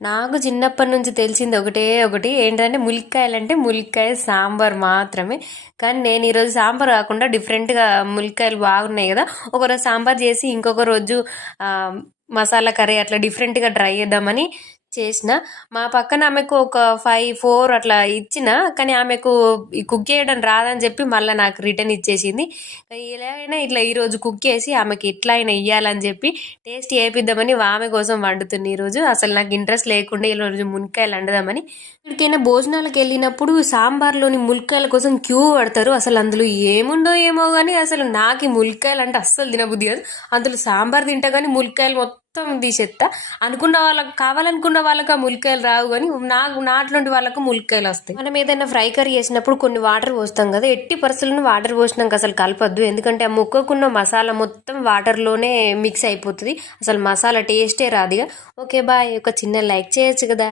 నాకు చిన్నప్పటి నుంచి తెలిసింది ఒకటే ఒకటి ఏంటంటే ములిక్కాయలంటే ములిక్కాయ సాంబార్ మాత్రమే. కానీ నేను ఈరోజు సాంబార్ కాకుండా డిఫరెంట్గా ములిక్కాయలు బాగున్నాయి కదా, ఒకరోజు సాంబార్ చేసి ఇంకొక రోజు ఆ, మసాలా కర్రీ అట్లా డిఫరెంట్గా ట్రై చేద్దామని చేసిన. మా పక్కన ఆమెకు ఒక 5-4 అట్లా ఇచ్చిన, కానీ ఆమెకు ఈ కుక్ చేయడం రాదని చెప్పి మళ్ళీ నాకు రిటర్న్ ఇచ్చేసింది. ఎలా అయినా ఇట్లా ఈరోజు కుక్ చేసి ఆమెకి ఎట్లా అయినా ఇవ్వాలని చెప్పి టేస్ట్ చేపిద్దామని ఆమె కోసం వండుతుంది ఈరోజు. అసలు నాకు ఇంట్రెస్ట్ లేకుండా ఈరోజు మునక్కాయలు వండుదామని. ఎక్కడికైనా భోజనాలకు వెళ్ళినప్పుడు సాంబార్లోని ములక్కాయల కోసం క్యూ పడతారు. అసలు అందులో ఏముండో ఏమో కానీ అసలు నాకు ఈ ములక్కాయలు అంటే అస్సలు తినబుద్ధి కాదు. అందులో సాంబార్ తింటా కానీ ములక్కాయలు మొత్తం తీసేస్తా. అనుకున్న వాళ్ళకి, కావాలనుకున్న వాళ్ళకి ఆ ములక్కాయలు రావు, కానీ నాకు నాట్లాంటి వాళ్ళకు ములక్కాయలు వస్తాయి. మనం ఏదైనా ఫ్రై కర్రీ చేసినప్పుడు కొన్ని వాటర్ పోస్తాం కదా, ఎట్టి పరిస్థితులను వాటర్ పోసినాక అసలు కలపద్దు. ఎందుకంటే ఆ ముక్కకున్న మసాలా మొత్తం వాటర్లోనే మిక్స్ అయిపోతుంది, అసలు మసాలా టేస్టే రాదుగా. Okay bye. ఒక చిన్న లైక్ చేయొచ్చు కదా.